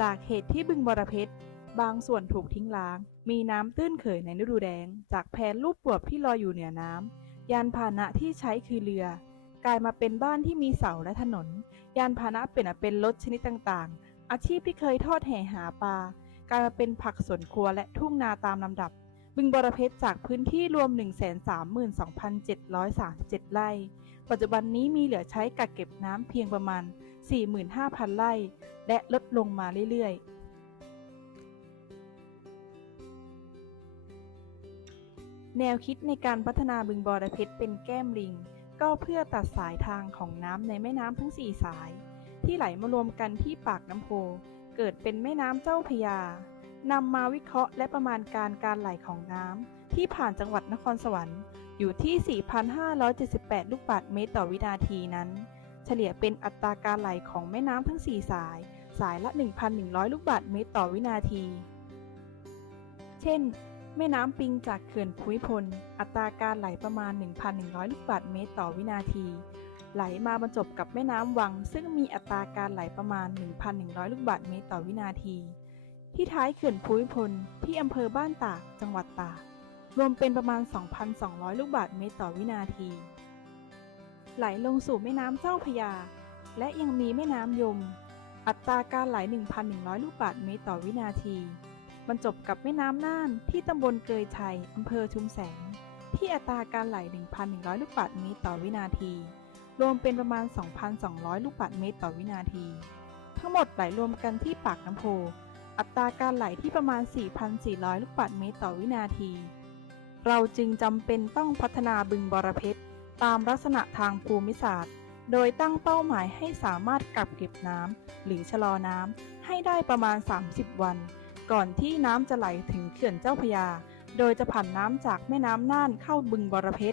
จากเหตุที่บึงบรเพชรบางส่วนถูกทิ้งร้าง มีน้ำตื้นเขยในฤดูแล้งจากแพรูปบวบที่ลอยอยู่เหนือน้ำยานพาหนะที่ใช้คือเรือ กลายมาเป็นบ้านที่มีเสาและถนน ยานพาหนะเปลี่ยนเป็นรถชนิดต่างๆ อาชีพที่เคยทอดแห่หาปลากลายมาเป็นผักสวนครัวและทุ่งนาตามลำดับ บึงบรเพชรจากพื้นที่รวม 132,737 ไร่ ปัจจุบันนี้มีเหลือใช้กักเก็บน้ำเพียงประมาณ 45,000 ไร่ และลดลงมาเรื่อยๆแนวคิดในการพัฒนาบึงบอระเพชรเป็นแก้มลิง ก็เพื่อตัดสายทางของน้ำในแม่น้ำทั้ง4สาย ที่ไหลมารวมกันที่ปากน้ำโพ เกิดเป็นแม่น้ำเจ้าพยานำมาวิเคราะห์และประมาณการการไหลของน้ำที่ผ่านจังหวัดนครสวรรค์ อยู่ที่ 4,578 ลูกบาศก์เมตรต่อวินาทีนั้น เฉลี่ยเป็นอัตราการไหลของแม่น้ำทั้ง4สาย สายละ 1,100 ลูกบาศก์เมตรต่อวินาที เช่น แม่น้ำปิงจากเขื่อนภูมิพล อัตราการไหลประมาณ 1,100 ลูกบาศก์เมตรต่อวินาที ไหลมาบรรจบกับแม่น้ำวัง ซึ่งมีอัตราการไหลประมาณ 1,100 ลูกบาศก์เมตรต่อวินาที ที่ท้ายเขื่อนภูมิพล ที่อำเภอบ้านตาก จังหวัดตากรวมเป็นประมาณ 2,200 ลูกบาศก์เมตรต่อวินาที ไหลลงสู่แม่น้ำเจ้าพยา และยังมีแม่น้ำยม อัตราการไหล 1,100 ลูกบาศก์เมตรต่อวินาที บรรจบกับแม่น้ำน่านที่ตำบลเกยชัยอำเภอชุมแสง ที่อัตราการไหล 1,100 ลูกบาศก์เมตรต่อวินาที รวมเป็นประมาณ 2,200 ลูกบาศก์เมตรต่อวินาที ทั้งหมดไหลรวมกันที่ปากน้ำโพ อัตราการไหลที่ประมาณ 4,400 ลูกบาศก์เมตรต่อวินาที เราจึงจำเป็นต้องพัฒนาบึงบรเพชรตามลักษณะทางภูมิศาสตร์ โดยตั้งเป้าหมายให้สามารถกักเก็บน้ำหรือชะลอน้ำให้ได้ประมาณ 30 วัน ก่อนที่น้ำจะไหลถึงเขื่อนเจ้าพระยา โดยจะผ่านน้ำจากแม่น้ำน่านเข้าบึงบรเพชร